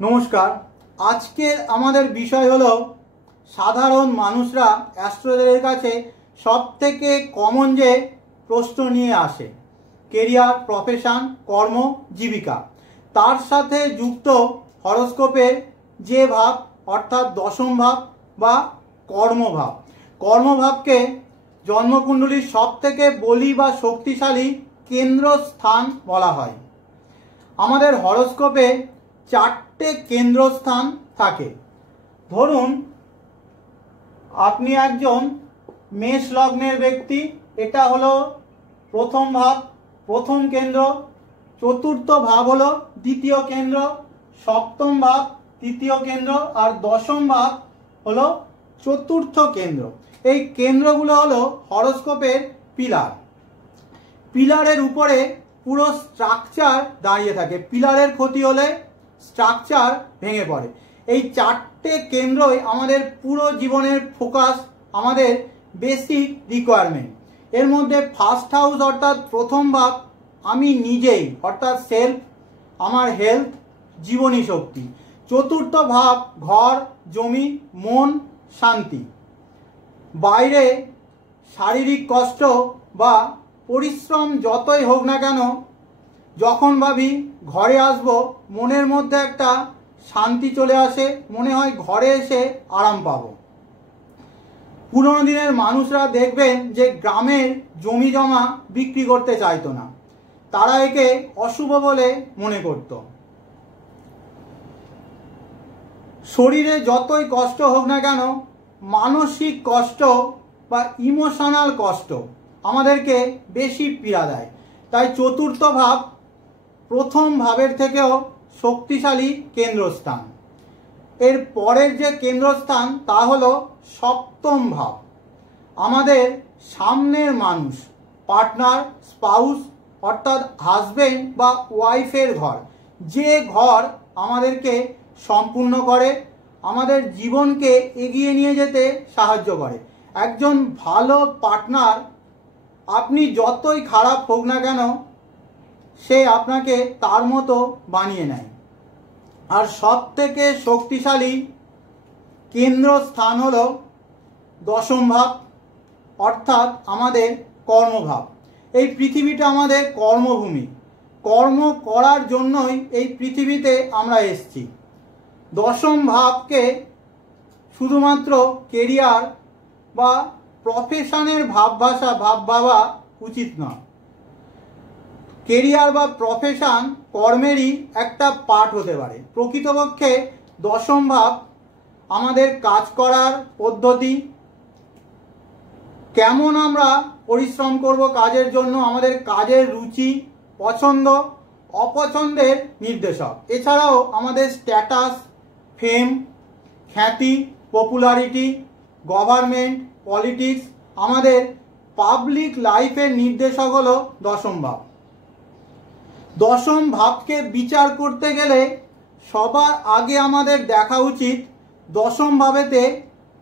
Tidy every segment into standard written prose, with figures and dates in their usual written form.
নমস্কার। আজকের আমাদের বিষয় হলো সাধারণ মানুষরা অ্যাস্ট্রোলজারের কাছে সবথেকে কমন যে প্রশ্ন নিয়ে আসে কেরিয়ার, প্রফেশন, কর্ম, জীবিকা, তার সাথে যুক্ত হরোস্কোপের যে ভাব অর্থাৎ দশম ভাব বা কর্মভাব। কর্মভাবকে জন্মকুণ্ডলীর সবথেকে বলি বা শক্তিশালী কেন্দ্রস্থান বলা হয়। আমাদের হরোস্কোপে 4টে কেন্দ্রস্থান থাকে। ধরুন আপনি একজন মেষ লগ্নের ব্যক্তি, এটা হলো প্রথম ভাব, প্রথম কেন্দ্র। চতুর্থ ভাব হলো দ্বিতীয় কেন্দ্র, সপ্তম ভাব তৃতীয় কেন্দ্র, আর দশম ভাব হলো চতুর্থ কেন্দ্র। এই কেন্দ্রগুলো হলো হরোস্কোপের পিলার। পিলারের উপরে পুরো স্ট্রাকচার দাঁড়িয়ে থাকে। পিলারের ক্ষতি হলে স্ট্রাকচার ভেঙে পড়ে। এই 4টে কেন্দ্রই আমাদের পুরো জীবনের ফোকাস, আমাদের বেসিক রিকোয়ারমেন্ট। এর মধ্যে ফার্স্ট হাউস অর্থাৎ প্রথম ভাব আমি নিজেই অর্থাৎ সেলফ, আমার হেলথ, জীবনী শক্তি। চতুর্থ ভাব ঘর, জমি, মন, শান্তি। বাইরে শারীরিক কষ্ট বা পরিশ্রম যতই হোক না কেন, যখন ভাবি ঘরে আসবো মনের মধ্যে একটা শান্তি চলে আসে, মনে হয় ঘরে এসে আরাম পাবো। পুরোনো দিনের মানুষরা দেখবেন যে গ্রামের জমি জমা বিক্রি করতে চাইতো না, তারা একে অশুভ বলে মনে করত। শরীরে যতই কষ্ট হোক না কেন, মানসিক কষ্ট বা ইমোশনাল কষ্ট আমাদেরকে বেশি পীড়া দেয়। তাই চতুর্থ ভাব প্রথম ভাবের থেকেও শক্তিশালী কেন্দ্রস্থান। এর পরের যে কেন্দ্রস্থান তা হলো সপ্তম ভাব। আমাদের সামনের মানুষ, পার্টনার, স্পাউস অর্থাৎ হাজবেন্ড বা ওয়াইফের ঘর, যে ঘর আমাদেরকে সম্পূর্ণ করে, আমাদের জীবনকে এগিয়ে নিয়ে যেতে সাহায্য করে। একজন ভালো পার্টনার আপনি যতই খারাপ হোক না কেন, সে আপনাকে তার মতো বানিয়ে নেয়। আর সব থেকে শক্তিশালী কেন্দ্রস্থান হলো দশম ভাব অর্থাৎ আমাদের কর্মভাব। এই পৃথিবীটা আমাদের কর্মভূমি। কর্ম করার জন্যই এই পৃথিবীতে আমরা এসেছি। দশম ভাবকে শুধুমাত্র কেরিয়ার বা প্রফেশনের ভাবভাষা ভাবা উচিত নয়। কেরিয়ার বা প্রফেশন কর্মেরই একটা পার্ট হতে পারে। প্রকৃতপক্ষে দশম ভাব আমাদের কাজ করার পদ্ধতি, কেমন আমরা পরিশ্রম করব কাজের জন্য, আমাদের কাজের রুচি, পছন্দ অপছন্দের নির্দেশক। এছাড়াও আমাদের স্ট্যাটাস, ফেম, খ্যাতি, পপুলারিটি, গভর্নমেন্ট, পলিটিক্স, আমাদের পাবলিক লাইফের নির্দেশক হলো দশম ভাব। দশম ভাবকে বিচার করতে গেলে সবার আগে আমাদের দেখা উচিত দশম ভাবেতে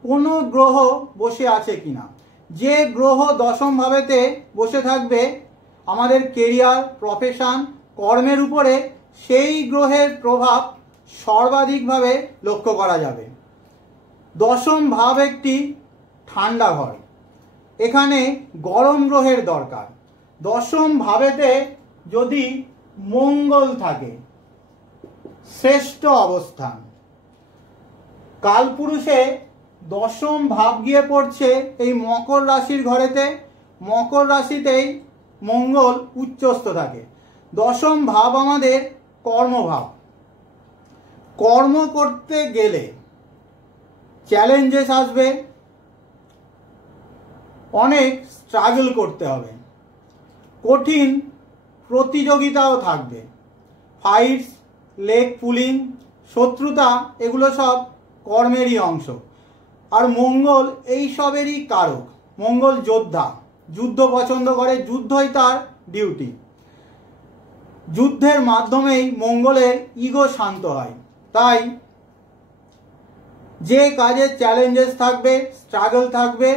কোনো গ্রহ বসে আছে কিনা। যে গ্রহ দশম ভাবেতে বসে থাকবে আমাদের কেরিয়ার, প্রফেশন, কর্মের উপরে সেই গ্রহের প্রভাব সর্বাধিকভাবে লক্ষ্য করা যাবে। দশম ভাব একটি ঠান্ডা ঘর, এখানে গরম গ্রহের দরকার। দশম ভাবেতে যদি মঙ্গল থাকে, শ্রেষ্ঠ অবস্থান। কালপুরুষে দশম ভাব গিয়ে পড়ছে এই মকর রাশির ঘরেতে। মকর রাশিতেই মঙ্গল উচ্চস্থ থাকে। দশম ভাব আমাদের কর্মভাব। কর্ম করতে গেলে চ্যালেঞ্জেস আসবে, অনেক স্ট্রাগল করতে হবে, কঠিন প্রতিযোগিতাও থাকবে, ফাইটস, লেগ পুলিং, শত্রুতা, এগুলো সব কর্মেরই অংশ। আর মঙ্গল এই সবেরই কারক। মঙ্গল যোদ্ধা, যুদ্ধ পছন্দ করে, যুদ্ধই তার ডিউটি। যুদ্ধের মাধ্যমেই মঙ্গলের ইগো শান্ত হয়। তাই যে কাজে চ্যালেঞ্জেস থাকবে, স্ট্রাগল থাকবে,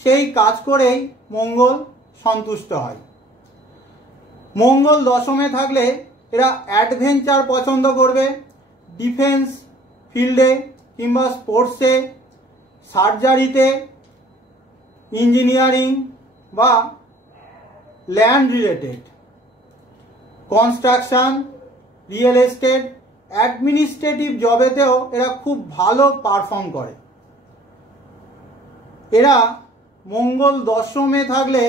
সেই কাজ করেই মঙ্গল সন্তুষ্ট হয়। মঙ্গল দশমে থাকলে এরা অ্যাডভেঞ্চার পছন্দ করবে, ডিফেন্স ফিল্ডে কিংবা স্পোর্টসে, সার্জারিতে, ইঞ্জিনিয়ারিং বা land related, construction, real estate, administrative জবেতেও এরা খুব ভালো পারফর্ম করে। এরা মঙ্গল দশমে থাকলে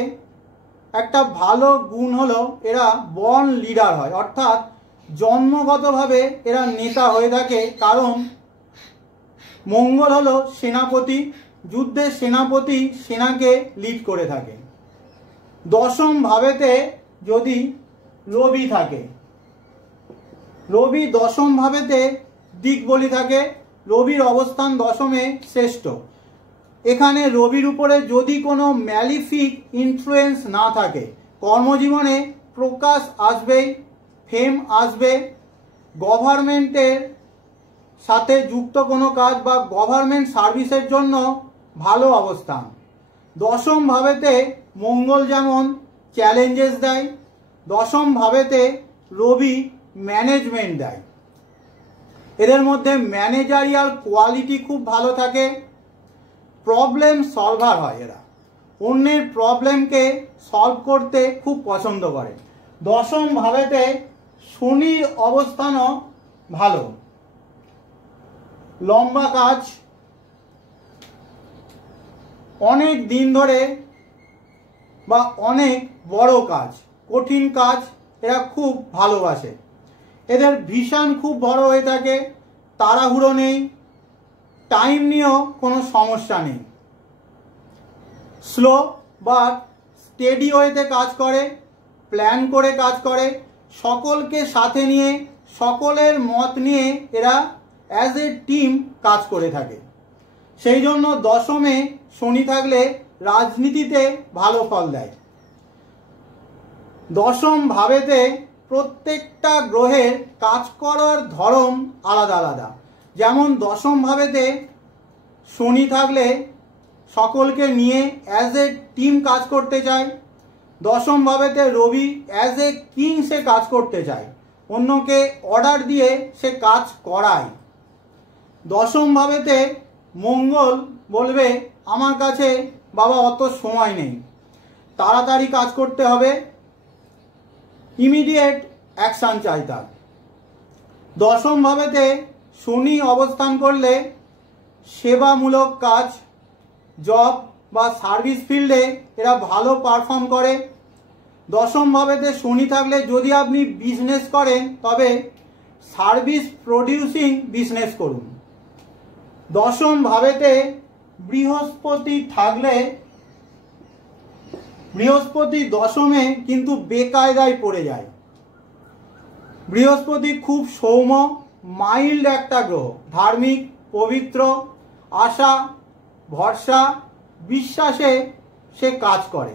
একটা ভালো গুণ হলো এরা বর্ন লিডার হয়, অর্থাৎ জন্মগতভাবে এরা নেতা হয়ে থাকে। কারণ মঙ্গল হলো সেনাপতি, যুদ্ধের সেনাপতি সেনাকে লিড করে থাকে। দশম ভাবেতে যদি রবি থাকে, রবি দশম ভাবেতে দিকবলি থাকে, রবির অবস্থান দশমে শ্রেষ্ঠ। এখানে রবির উপরে যদি কোনো ম্যালিফিক ইনফ্লুয়েন্স না থাকে, কর্মজীবনে প্রকাশ আসবেই, ফেম আসবে, গভর্নমেন্টের সাথে যুক্ত কোনো কাজ বা গভর্নমেন্ট সার্ভিসের জন্য ভালো অবস্থান। দশম ভাবেতে মঙ্গল যেমন চ্যালেঞ্জেস দেয়, দশম ভাবেতে রবি ম্যানেজমেন্ট দেয়। এদের মধ্যে ম্যানেজারিয়াল কোয়ালিটি খুব ভালো থাকে, প্রবলেম সলভার হয়। এরা অন্যের প্রবলেমকে সলভ করতে খুব পছন্দ করে। দশম ভাবেতে শনির অবস্থানও ভালো, লম্বা কাজ, অনেক দিন ধরে বা অনেক বড় কাজ, কঠিন কাজ এরা খুব ভালোবাসে। এদের ভিশন খুব বড় হয়ে থাকে, তাড়াহুড়ো নেই, টাইম নিয়েও কোনো সমস্যা নেই। স্লো বাট স্টেডি ওয়েতে কাজ করে, প্ল্যান করে কাজ করে, সকলকে সাথে নিয়ে সকলের মত নিয়ে এরা অ্যাজ এ টিম কাজ করে থাকে। সেই জন্য দশমে শনি থাকলে রাজনীতিতে ভালো ফল দেয়। দশম ভাবেতে প্রত্যেকটা গ্রহের কাজ করার ধরন আলাদা আলাদা। যেমন দশম ভাবেতে শনি থাকলে সকলকে নিয়ে অ্যাজ এ টিম কাজ করতে চায়। দশম ভাবেতে রবি অ্যাজ এ কিং সে কাজ করতে চায়, অন্যকে অর্ডার দিয়ে সে কাজ করায়। দশম ভাবেতে মঙ্গল বলবে আমার কাছে বাবা অত সময় নেই, তাড়াতাড়ি কাজ করতে হবে, ইমিডিয়েট অ্যাকশান চাই তার। দশম ভাবেতে শনি অবস্থান করলে সেবামূলক কাজ, জব বা সার্ভিস ফিল্ডে এরা ভালো পারফর্ম করে। দশম ভাবেতে শনি থাকলে যদি আপনি বিজনেস করেন তবে সার্ভিস প্রডিউসিং বিজনেস করুন। দশম ভাবেতে বৃহস্পতি থাকলে, বৃহস্পতি দশমে কিন্তু বেকায়দায় পড়ে যায়। বৃহস্পতি খুব সৌম্য মাইল্ড একটা গ্রহ, ধার্মিক, পবিত্র, আশা ভরসা বিশ্বাসে সে কাজ করে,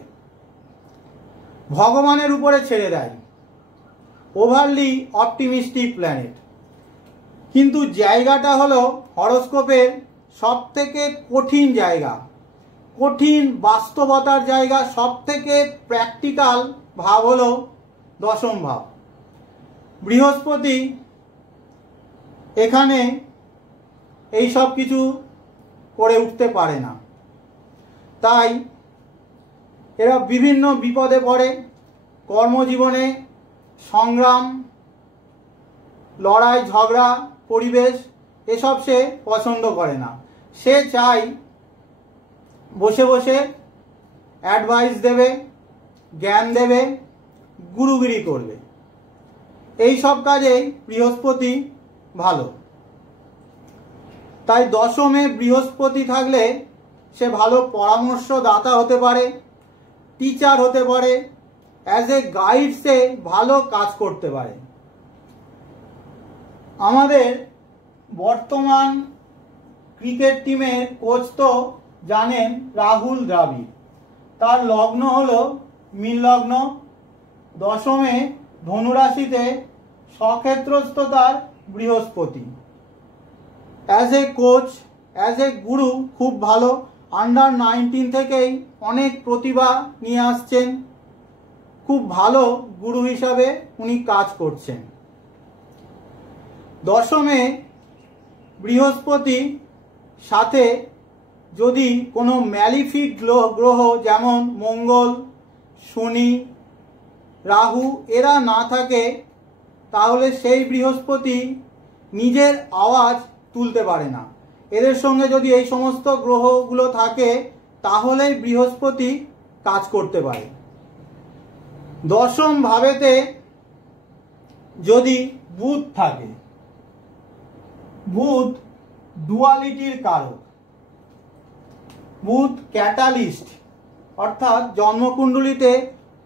ভগবানের উপরে ছেড়ে দেয়, ওভারলি অপটিমিস্টিক প্ল্যানেট। কিন্তু জায়গাটা হলো হরোস্কোপের সব থেকে কঠিন জায়গা, কঠিন বাস্তবতার জায়গা, সব থেকে প্র্যাকটিক্যাল ভাব হলো দশম ভাব। বৃহস্পতি এখানে এই সব কিছু করে উঠতে পারে না, তাই এরা বিভিন্ন বিপদে পড়ে। কর্মজীবনে সংগ্রাম, লড়াই ঝগড়া পরিবেশ এসব সে পছন্দ করে না। সে চায় বসে বসে অ্যাডভাইস দেবে, জ্ঞান দেবে, গুরুগিরি করবে। এই সব কাজেই বৃহস্পতি ভালো। তাই দশমে বৃহস্পতি থাকলে সে ভালো পরামর্শদাতা হতে পারে, টিচার হতে পারে, অ্যাজ এ গাইড সে ভালো কাজ করতে পারে। আমাদের বর্তমান ক্রিকেট টিমের কোচ তো জানেন রাহুল দ্রাবিড়, তার লগ্ন হলো মীন লগ্ন, দশমে ধনুরাশিতে স্বক্ষেত্রস্থ তার বৃহস্পতি। As a coach, as a গুরু খুব ভালো। আন্ডার 19 থেকেই অনেক প্রতিভা নিয়ে আসছেন, খুব ভালো গুরু হিসাবে উনি কাজ করছেন। দশমে বৃহস্পতি সাথে যদি কোনো ম্যালিফিক গ্রহ যেমন মঙ্গল, শনি, রাহু এরা না থাকে, তাহলে সেই বৃহস্পতি নিজের আওয়াজ তুলতে পারে না। এদের সঙ্গে যদি এই সমস্ত গ্রহগুলো থাকে তাহলেই বৃহস্পতি কাজ করতে পারে। দশম ভাবেতে যদি বুধ থাকে, বুধ ডুয়ালিটির কারক, বুধ ক্যাটালিস্ট অর্থাৎ জন্মকুণ্ডলিতে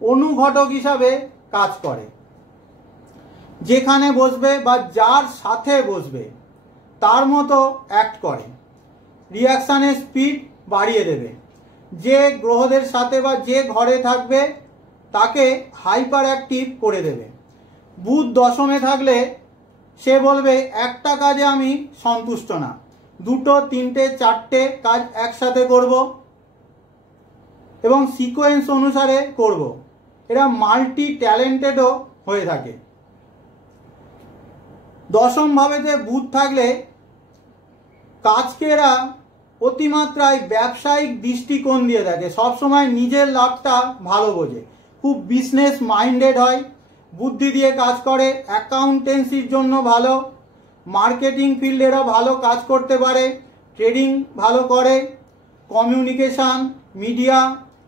অনুঘটক হিসাবে কাজ করে। যেখানে বসবে বা যার সাথে বসবে তার মতো অ্যাক্ট করে, রিয়াকশানের স্পিড বাড়িয়ে দেবে। যে গ্রহদের সাথে বা যে ঘরে থাকবে তাকে হাইপার অ্যাক্টিভ করে দেবে। বুধ দশমে থাকলে সে বলবে একটা কাজে আমি সন্তুষ্ট না, দুটো, তিনটে, চারটে কাজ একসাথে করব এবং সিকোয়েন্স অনুসারে করব। এরা মাল্টি ট্যালেন্টেডও হয়ে থাকে। দশম ভাবেতে বুধ থাকলে কাজকে এরা অতিমাত্রায় ব্যবসায়িক দৃষ্টিকোণ দিয়ে থাকে, সবসময় নিজের লাভটা ভালো বোঝে, খুব বিজনেস মাইন্ডেড হয়, বুদ্ধি দিয়ে কাজ করে, অ্যাকাউন্টেন্সির জন্য ভালো, মার্কেটিং ফিল্ডে এরা ভালো কাজ করতে পারে, ট্রেডিং ভালো করে, কমিউনিকেশান, মিডিয়া,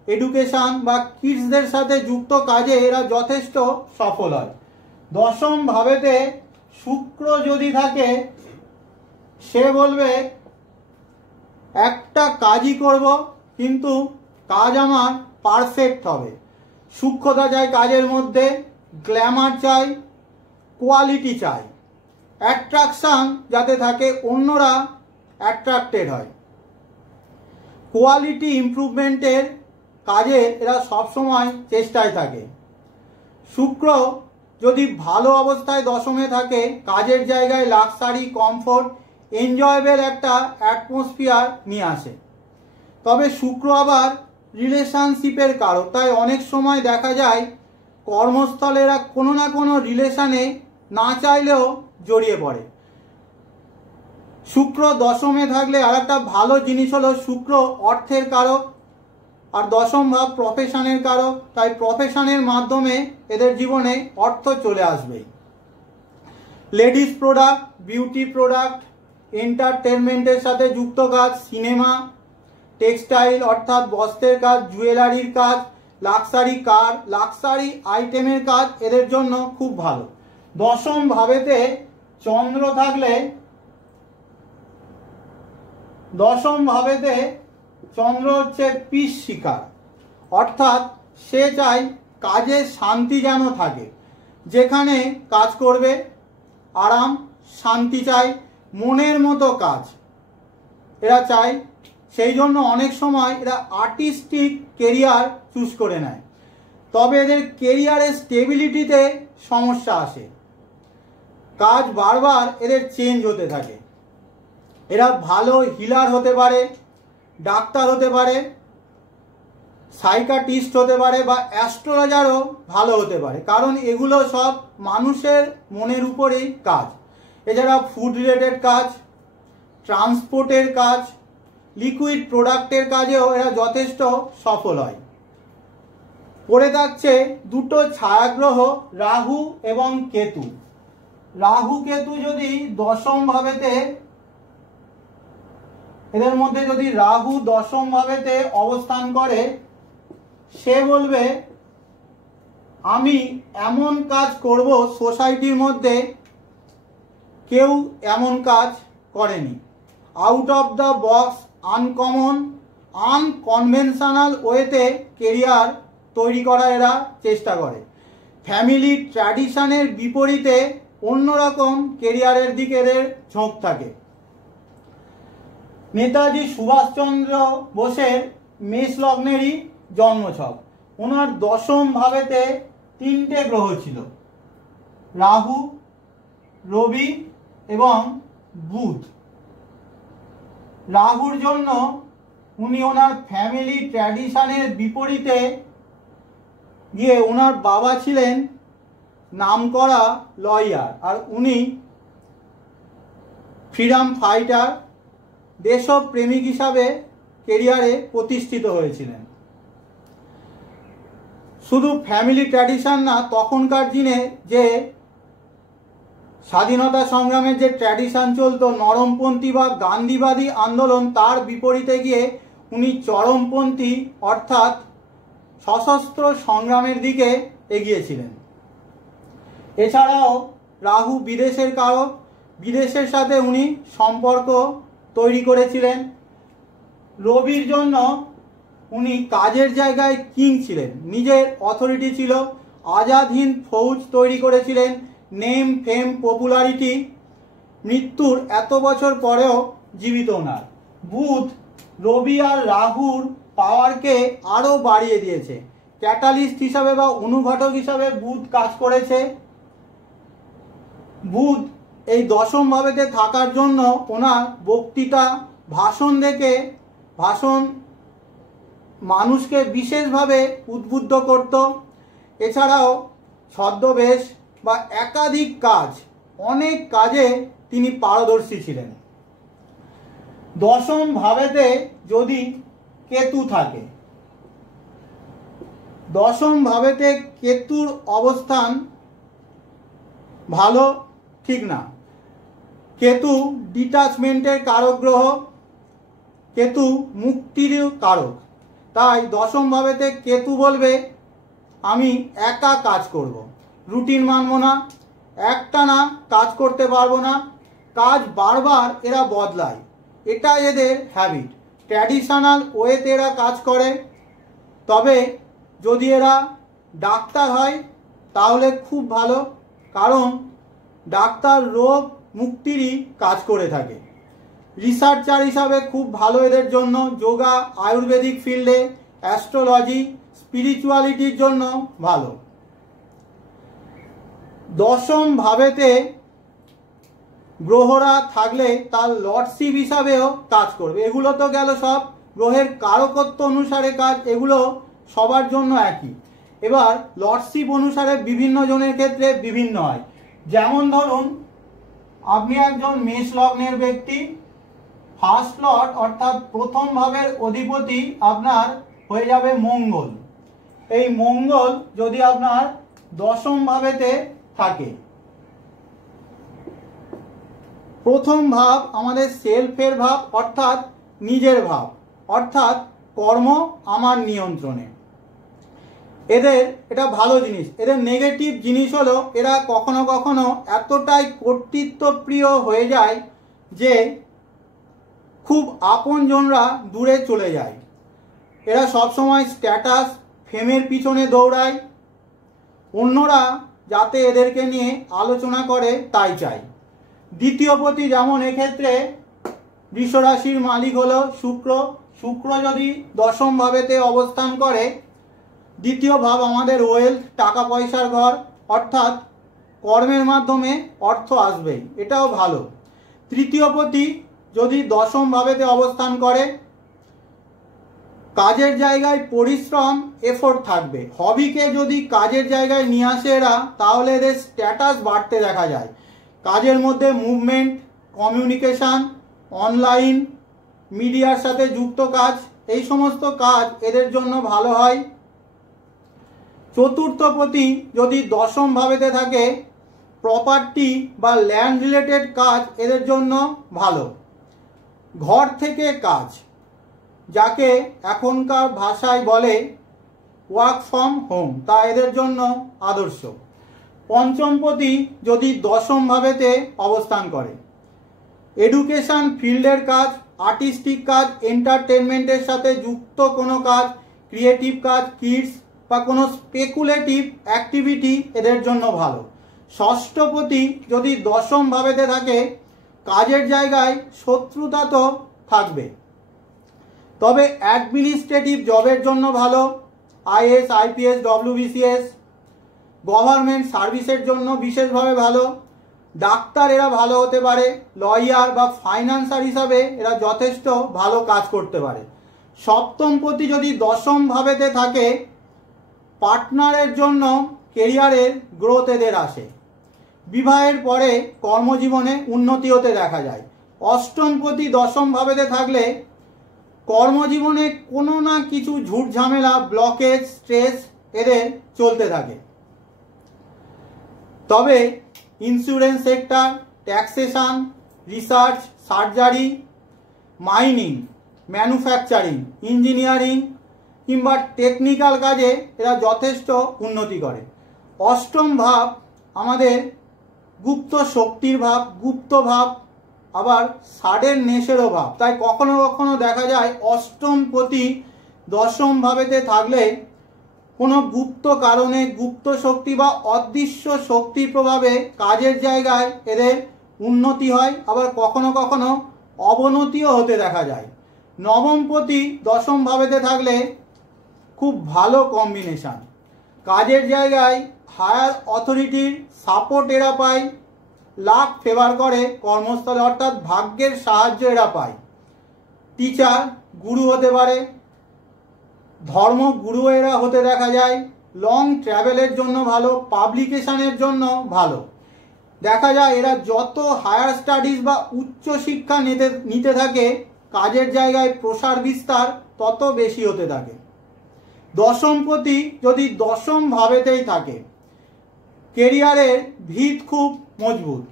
এডুকেশান বা কিডসদের সাথে যুক্ত কাজে এরা যথেষ্ট সফল হয়। দশম ভাবেতে শুক্র যদি থাকে সে বলবে একটা কাজই করব কিন্তু কাজ আমার পারফেক্ট হবে, সূক্ষ্মতা চাই কাজের মধ্যে, গ্ল্যামার চাই, কোয়ালিটি চাই, অ্যাট্রাকশান যাতে থাকে, অন্যরা অ্যাট্রাক্টেড হয়, কোয়ালিটি ইমপ্রুভমেন্টের কাজে এরা সবসময় চেষ্টায় থাকে। শুক্র যদি ভালো অবস্থায় দশমে থাকে কাজের জায়গায় লাক্সারি, কমফোর্ট, এনজয়েবল একটা অ্যাটমসফিয়ার নিয়ে আসে। তবে শুক্র আবার রিলেশনশিপের কারক, তাই অনেক সময় দেখা যায় কর্মস্থলে এরা কোনো না কোনো রিলেশনে না চাইলেও জড়িয়ে পড়ে। শুক্র দশমে থাকলে আর একটা ভালো জিনিস হলো শুক্র অর্থের কারক, আর দশম ভাব প্রফেশনের কারক, তাই প্রফেশনের মাধ্যমে এদের জীবনে অর্থ চলে আসবে। লেডিস প্রোডাক্ট, বিউটি প্রোডাক্ট, এন্টারটেনমেন্টের সাথে যুক্ত কাজ, সিনেমা, টেক্সটাইল অর্থাৎ বস্ত্রের কাজ, জুয়েলারির কাজ, লাক্সারি কার, লাক্সারি আইটেমের কাজ এদের জন্য খুব ভালো। দশম ভাবেতে চন্দ্র থাকলে, দশম ভাবেতে চন্দ্র হচ্ছে পিস শিকার, অর্থাৎ সে চায় কাজে শান্তি যেন থাকে, যেখানে কাজ করবে আরাম শান্তি চাই, মনের মতো কাজ এরা চায়। সেই জন্য অনেক সময় এরা আর্টিস্টিক কেরিয়ার চুজ করে নেয়। তবে এদের কেরিয়ারের স্টেবিলিটিতে সমস্যা আসে, কাজ বারবার এদের চেঞ্জ হতে থাকে। এরা ভালো হিলার হতে পারে, ডাক্তার হতে পারে, সাইকাটিস্ট হতে পারে বা অ্যাস্ট্রোলজারও ভালো হতে পারে, কারণ এগুলো সব মানুষের মনের উপরেই কাজ। এছাড়া ফুড রিলেটেড কাজ, ট্রান্সপোর্টের কাজ, লিকুইড প্রোডাক্টের কাজেও এরা যথেষ্ট সফল হয়। পড়ে থাকছে দুটো ছায়াগ্রহ রাহু এবং কেতু। রাহু কেতু যদি দশম ভাবেতে, এদের মধ্যে যদি রাহু দশম ভাবেতে অবস্থান করে সে বলবে আমি এমন কাজ করব সোসাইটির মধ্যে কেউ এমন কাজ করেনি, out of the box, uncommon, unconventional ওয়েতে কেরিয়ার তৈরি করা এরা চেষ্টা করে। ফ্যামিলি ট্র্যাডিশনের বিপরীতে অন্যরকম কেরিয়ারের দিকে এদের ঝোঁক থাকে। নেতাজি সুভাষচন্দ্র বোসের মেষ লগ্নেরই জন্মছক। ওনার দশম ভাবেতে তিনটে গ্রহ ছিল, রাহু, রবি এবং বুধ। রাহুর জন্য উনি ওনার ফ্যামিলি ট্র্যাডিশনের বিপরীতে গিয়ে, ওনার বাবা ছিলেন নামকরা লয়ার আর উনি ফ্রিডম ফাইটার, দেশপ্রেমিক হিসাবে কেরিয়ারে প্রতিষ্ঠিত হয়েছিলেন। শুধু ফ্যামিলি ট্র্যাডিশন না, তখনকার দিনে যে স্বাধীনতা সংগ্রামের যে ট্র্যাডিশন চলতো, নরমপন্থী বা গান্ধীবাদী আন্দোলন, তার বিপরীতে গিয়ে উনি চরমপন্থী অর্থাৎ সশস্ত্র সংগ্রামের দিকে এগিয়েছিলেন। এছাড়াও রাহু বিদেশের কারক, বিদেশের সাথে উনি সম্পর্ক তৈরি করেছিলেন। রবির জন্য উনি কাজের জায়গায় কিং ছিলেন, নিজের অথরিটি ছিল, আজাদ হিন্দ ফৌজ তৈরি করেছিলেন, নেম ফেম পপুলারিটি, মৃত্যুর এত বছর পরেও জীবিত ওনার। বুধ রবি আর রাহুর পাওয়ারকে আরও বাড়িয়ে দিয়েছে, ক্যাটালিস্ট হিসাবে বা অনুঘটক হিসাবে বুধ কাজ করেছে। বুধ এই দশম ভাবেতে থাকার জন্য ওনার বক্তৃতা, ভাষণ মানুষকে বিশেষভাবে উদ্বুদ্ধ করত। এছাড়াও ছদ্মবেশ বা একাধিক কাজ, অনেক কাজে তিনি পারদর্শী ছিলেন। দশম ভাবেতে যদি কেতু থাকে, দশম ভাবেতে কেতুর অবস্থান ভালো ঠিক না। কেতু ডিটাচমেন্টের কারক গ্রহ, কেতু মুক্তির কারক। তাই দশম ভাবেতে কেতু বলবে আমি একা কাজ করব, রুটিন মানব না, একটানা কাজ করতে পারবো না, কাজ বারবার এরা বদলায়, এটা এদের হ্যাবিট, ট্র্যাডিশনাল ওয়েতে এরা কাজ করে। তবে যদি এরা ডাক্তার হয় তাহলে খুব ভালো, কারণ ডাক্তার রোগ মুক্তিরই কাজ করে থাকে। রিসার্চার হিসাবে খুব ভালো এদের জন্য, যোগা, আয়ুর্বেদিক ফিল্ডে, অ্যাস্ট্রোলজি, স্পিরিচুয়ালিটির জন্য ভালো। দশম ভাবেতে গ্রহরা থাকলে তার লর্ডশিপ হিসাবেও কাজ করবে। এগুলো তো গেল সব গ্রহের কারকত্ব অনুসারে কাজ, এগুলো সবার জন্য একই। এবার লর্ডশিপ অনুসারে বিভিন্ন জনের ক্ষেত্রে বিভিন্ন হয়। যেমন ধরুন আপনি একজন মেষ লগ্নের ব্যক্তি, ফার্স্ট লর্ড অর্থাৎ প্রথম ভাবের অধিপতি আপনার হয়ে যাবে মঙ্গল। এই মঙ্গল যদি আপনার দশম ভাবেতে থাকে, প্রথম ভাব আমাদের সেলফের ভাব অর্থাৎ নিজের ভাব, অর্থাৎ কর্ম আমার নিয়ন্ত্রণে। এদের এটা ভালো জিনিস। এদের নেগেটিভ জিনিস হলো এরা কখনো কখনো এতটাই কর্তৃত্বপ্রিয় হয়ে যায় যে খুব আপনজনরা দূরে চলে যায়। এরা সবসময় স্ট্যাটাস, ফেমের পিছনে দৌড়ায়, অন্যরা যাতে এদেরকে নিয়ে আলোচনা করে তাই চায়। দ্বিতীয় পতি যেমন এক্ষেত্রে বৃষ রাশির মালিক হলো শুক্র। শুক্র যদি দশম ভাবেতে অবস্থান করে, দ্বিতীয় ভাব আমাদের ওয়েলথ, টাকা পয়সার ঘর, অর্থাৎ কর্মের মাধ্যমে অর্থ আসবে, এটাও ভালো। তৃতীয় পতি যদি দশম ভাবেতে অবস্থান করে, কাজের জায়গায় পরিশ্রম, এফোর্ট থাকবে। হবিকে যদি কাজের জায়গায় নিয়ে আসে এরা, তাহলে এদের স্ট্যাটাস বাড়তে দেখা যায়। কাজের মধ্যে মুভমেন্ট, কমিউনিকেশন, অনলাইন মিডিয়ার সাথে যুক্ত কাজ, এই সমস্ত কাজ এদের জন্য ভালো হয়। চতুর্থ পতি যদি দশম ভাবেতে থাকে, প্রপার্টি বা ল্যান্ড রিলেটেড কাজ এদের জন্য ভালো। ঘর থেকে কাজ, যাকে এখনকার ভাষায় বলে ওয়ার্ক ফ্রম হোম, তা এদের জন্য আদর্শ। পঞ্চমপতি যদি দশম ভাবেতে অবস্থান করে, এডুকেশন ফিল্ডের কাজ, আর্টিস্টিক কাজ, এন্টারটেনমেন্টের সাথে যুক্ত কোনো কাজ, ক্রিয়েটিভ কাজ, কিডস বা কোনো স্পেকুলেটিভ অ্যাক্টিভিটি এদের জন্য ভালো। ষষ্ঠপতি যদি দশম ভাবেতে থাকে, কাজের জায়গায় শত্রুতা তো থাকবে, তবে অ্যাডমিনিস্ট্রেটিভ জবের জন্য ভালো। আইএস, আইপিএস, ডব্লিউবিসিএস, গভর্নমেন্ট সার্ভিসের জন্য বিশেষভাবে ভালো। ডাক্তার এরা ভালো হতে পারে, লয়ার বা ফাইন্যান্সার হিসাবে এরা যথেষ্ট ভালো কাজ করতে পারে। সপ্তমপতি যদি দশম ভাবেতে থাকে, পার্টনারের জন্য কেরিয়ারের গ্রোথ এদের আসে। বিবাহের পরে কর্মজীবনে উন্নতি হতে দেখা যায়। অষ্টমপতি দশম ভাবেতে থাকলে কর্মজীবনে কোনো না কিছু ঝুট ঝামেলা, ব্লকেজ, স্ট্রেস এদের চলতে থাকে। তবে insurance sector, taxation, research, surgery, mining, manufacturing, engineering কিংবা টেকনিক্যাল কাজে এরা যথেষ্ট উন্নতি করে। অষ্টম ভাব আমাদের গুপ্ত শক্তির ভাব, গুপ্ত ভাব, আবার সাডেন নেশেরও ভাব। তাই কখনো কখনো দেখা যায় অষ্টমপতি দশম ভাবেতে থাকলে কোনো গুপ্ত কারণে, গুপ্ত শক্তি বা অদৃশ্য শক্তির প্রভাবে কাজের জায়গায় এদের উন্নতি হয়, আবার কখনো কখনো অবনতিও হতে দেখা যায়। নবমপতি দশম ভাবেতে থাকলে খুব ভালো কম্বিনেশন, কাজের জায়গায় হায়ার অথরিটির সাপোর্ট এরা পায়, লাক ফেভার করে কর্মস্থলে, অর্থাৎ ভাগ্যের সাহায্য এরা পায়। টিচার, গুরু হতে পারে, ধর্মগুরু এরা হতে দেখা যায়। লং ট্রাভেলের জন্য ভালো, পাবলিকেশনের জন্য ভালো। দেখা যায় এরা যত হায়ার স্টাডিজ বা উচ্চ শিক্ষা নিতে থাকে, কাজের জায়গায় প্রসার বিস্তার তত বেশি হতে থাকে। দশমপতি যদি দশম ভাবেতেই থাকে, কেরিয়ারের ভিত খুব মজবুত,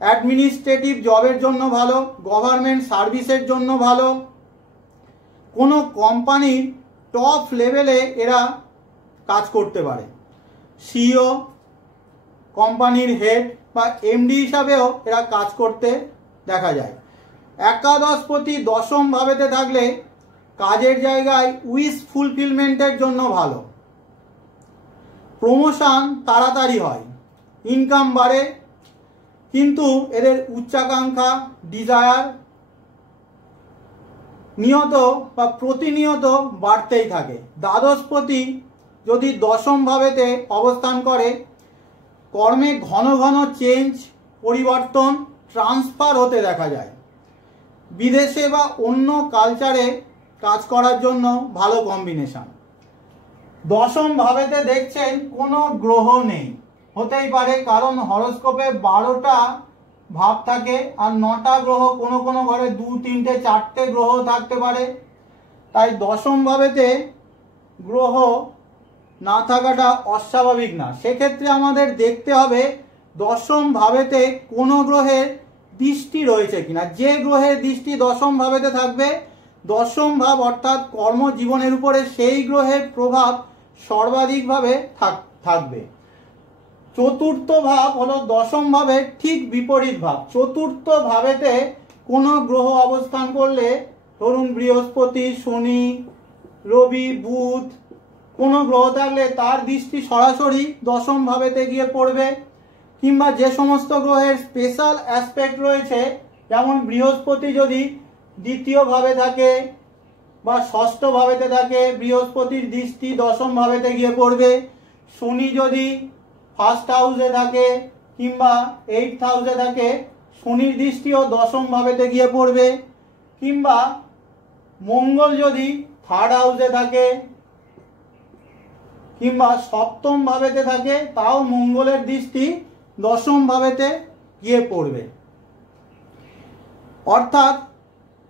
অ্যাডমিনিস্ট্রেটিভ জবের জন্য ভালো, গভর্নমেন্ট সার্ভিসের জন্য ভালো, কোনো কোম্পানির টপ লেভেলে এরা কাজ করতে পারে, সিইও, কোম্পানির হেড বা এমডি হিসাবেও এরা কাজ করতে দেখা যায়। একাদশপতি দশম ভাবেতে থাকলে কাজের জায়গায় উইশ ফুলফিলমেন্টের জন্য ভালো, প্রমোশন তাড়াতাড়ি হয়, ইনকাম বাড়ে, কিন্তু এদের উচ্চাকাঙ্ক্ষা, ডিজায়ার নিয়ত বা প্রতিনিয়ত বাড়তেই থাকে। দ্বাদশপতি যদি দশম ভাবেতে অবস্থান করে, কর্মে ঘন ঘন চেঞ্জ, পরিবর্তন, ট্রান্সফার হতে দেখা যায়। বিদেশে বা অন্য কালচারে কাজ করার জন্য ভালো কম্বিনেশন। দশম ভাবেতে দেখছেন কোনো গ্রহ নেই, হতেই পারে, কারণ হরোস্কোপে 12টা ভাব থাকে আর 9টা গ্রহ, কোনো কোনো ঘরে 2, 3, 4টে গ্রহ থাকতে পারে। তাই দশম ভাবেতে গ্রহ না থাকাটা অস্বাভাবিক না। সেক্ষেত্রে আমাদের দেখতে হবে দশম ভাবেতে কোনো গ্রহের দৃষ্টি রয়েছে কিনা। যে গ্রহের দৃষ্টি দশম ভাবেতে থাকবে, দশম ভাব অর্থাৎ কর্মজীবনের উপরে সেই গ্রহের প্রভাব সর্বাধিকভাবে থাকবে। চতুর্থ ভাব হলো দশম ভাবের ঠিক বিপরীত ভাব। চতুর্থ ভাবেতে কোনো গ্রহ অবস্থান করলে, ধরুন বৃহস্পতি, শনি, রবি, বুধ, কোনো গ্রহ থাকলে তার দৃষ্টি সরাসরি দশম ভাবেতে গিয়ে পড়বে। কিংবা যে সমস্ত গ্রহের স্পেশাল অ্যাসপেক্ট রয়েছে, যেমন বৃহস্পতি যদি দ্বিতীয় ভাবে থাকে বা ষষ্ঠ ভাবেতে থাকে, বৃহস্পতির দৃষ্টি দশম ভাবেতে গিয়ে পড়বে। শনি যদি ফার্স্ট হাউসে থাকে কিংবা 8th হাউসে থাকে, শনির দৃষ্টিও দশম ভাবেতে গিয়ে পড়বে। কিংবা মঙ্গল যদি 3rd হাউসে থাকে কিংবা সপ্তম ভাবেতে থাকে, তাও মঙ্গলের দৃষ্টি দশম ভাবেতে গিয়ে পড়বে। অর্থাৎ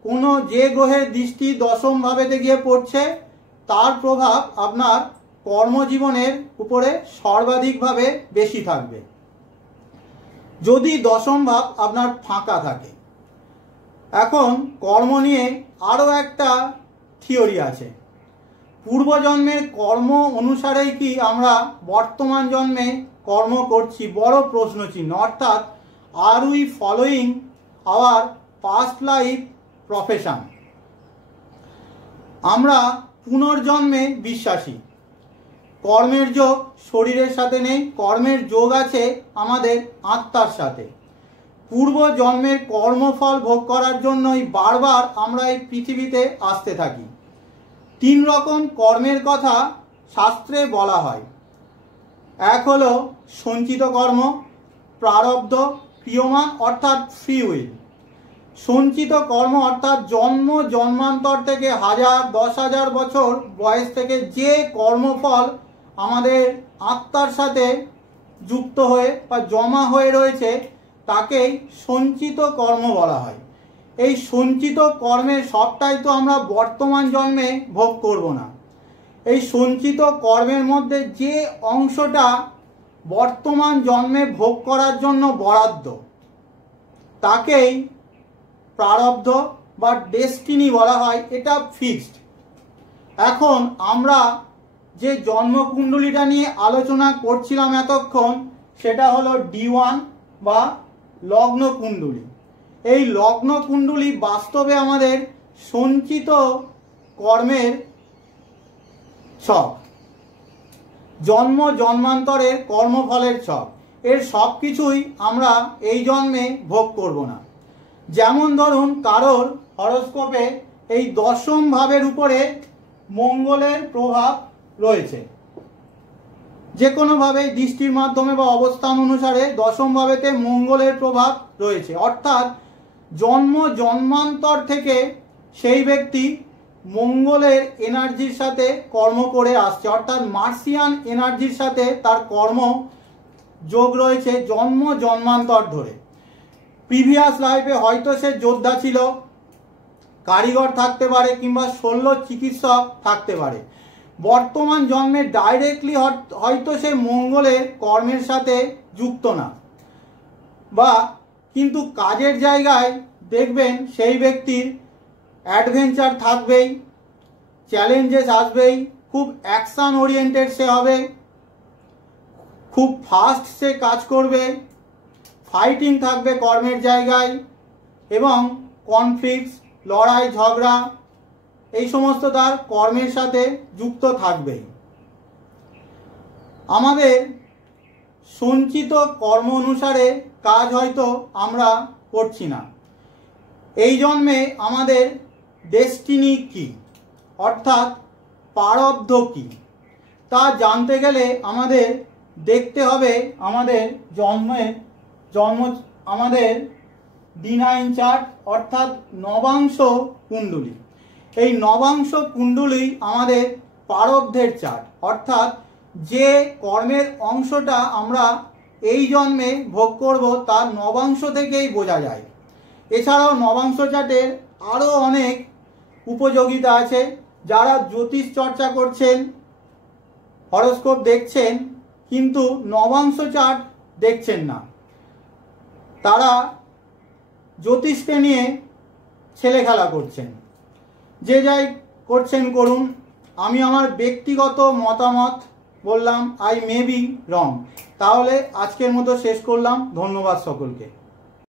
কোনো যে গ্রহের দৃষ্টি দশম ভাবেতে গিয়ে পড়ছে, তার প্রভাব আপনার কর্মজীবনের উপরে সর্বাধিকভাবে বেশি থাকবে। যদি দশম ভাব আপনার ফাঁকা থাকে। এখন কর্ম নিয়ে আরও একটা থিওরি আছে। পূর্বজন্মের কর্ম অনুসারেই কি আমরা বর্তমান জন্মে কর্ম করছি? বড় প্রশ্ন চিহ্ন। অর্থাৎ are we following our past life profession? আমরা পুনর্জন্মে বিশ্বাসী। কর্মের যোগ শরীরের সাথে নেই, কর্মের যোগ আছে আমাদের আত্মার সাথে। পূর্ব জন্মের কর্মফল ভোগ করার জন্যই বারবার আমরা এই পৃথিবীতে আসতে থাকি। 3 রকম কর্মের কথা শাস্ত্রে বলা হয়। এক হলো সঞ্চিত কর্ম, প্রারব্ধ, ক্রিয়মান অর্থাৎ ফ্রি উইল। সঞ্চিত কর্ম অর্থাৎ জন্ম জন্মান্তর থেকে 1000, 10,000 বছর বয়স থেকে যে কর্মফল আমাদের আত্মার সাথে যুক্ত হয়ে বা জমা হয়ে রয়েছে, তাকেই সঞ্চিত কর্ম বলা হয়। এই সঞ্চিত কর্মের সবটাই তো আমরা বর্তমান জন্মে ভোগ করব না। এই সঞ্চিত কর্মের মধ্যে যে অংশটা বর্তমান জন্মে ভোগ করার জন্য বরাদ্দ তাকেই প্রারব্ধ বা ডেস্টিনি বলা হয়। এটা ফিক্সড। এখন আমরা যে জন্মকুণ্ডলীটা নিয়ে আলোচনা করছিলাম এতক্ষণ, সেটা হলো D1 বা লগ্ন কুণ্ডলী। এই লগ্ন কুণ্ডলী বাস্তবে আমাদের সঞ্চিত কর্মের ছক, জন্ম জন্মান্তরের কর্মফলের ছক। এর সব কিছুই আমরা এই জন্মে ভোগ করব না। যেমন ধরুন কারোর হরোস্কোপে এই দশম ভাবের উপরে মঙ্গলের প্রভাব রয়েছে, যে কোনোভাবে দৃষ্টির মাধ্যমে বা অবস্থান অনুসারে দশম ভাবেতে মঙ্গলের প্রভাব রয়েছে, অর্থাৎ জন্ম জন্মান্তর থেকে সেই ব্যক্তি মঙ্গলের এনার্জির সাথে কর্ম করে আসছে, অর্থাৎ মার্সিয়ান এনার্জির সাথে তার কর্ম যোগ রয়েছে জন্ম জন্মান্তর ধরে। প্রিভিয়াস লাইফে হয়তো সে যোদ্ধা ছিল, কারিগর থাকতে পারে, কিংবা শল্য চিকিৎসক থাকতে পারে। বর্তমান জন্মে ডাইরেক্টলি হয়তো সে মঙ্গলের কর্মের সাথে যুক্ত না, বা কিন্তু কাজের জায়গায় দেখবেন সেই ব্যক্তির অ্যাডভেঞ্চার থাকবেই, চ্যালেঞ্জেস আসবেই, খুব অ্যাকশন ওরিয়েন্টেড সে হবে, খুব ফাস্ট সে কাজ করবে, ফাইটিং থাকবে কর্মের জায়গায়, এবং কনফ্লিক্টস, লড়াই ঝগড়া, এই সমস্ত তার কর্মের সাথে যুক্ত থাকবেই। আমাদের সঞ্চিত কর্ম অনুসারে কাজ হয়তো আমরা করছি না। এই জন্মে আমাদের ডেস্টিনি কি, অর্থাৎ প্রারব্ধ কি, তা জানতে গেলে আমাদের দেখতে হবে আমাদের আমাদের D9 চার্ট, অর্থাৎ নবাংশ কুণ্ডলী। এই নবাংশ কুণ্ডলী আমাদের প্রারব্ধের চার্ট, অর্থাৎ যে কর্মের অংশটা আমরা এই জন্মে ভোগ করব তার নবাংশ থেকেই বোঝা যায়। এছাড়াও নবাংশ চার্টের আরও অনেক উপযোগিতা আছে। যারা জ্যোতিষ চর্চা করছেন, হরোস্কোপ দেখছেন, কিন্তু নবাংশ চার্ট দেখছেন না, তারা জ্যোতিষকে নিয়ে ছেলেখেলা করছেন। যে যাই করছেন করুন, আমি আমার ব্যক্তিগত মতামত বললাম, আই মে বি রং। তাহলে আজকের মতো শেষ করলাম। ধন্যবাদ সকলকে।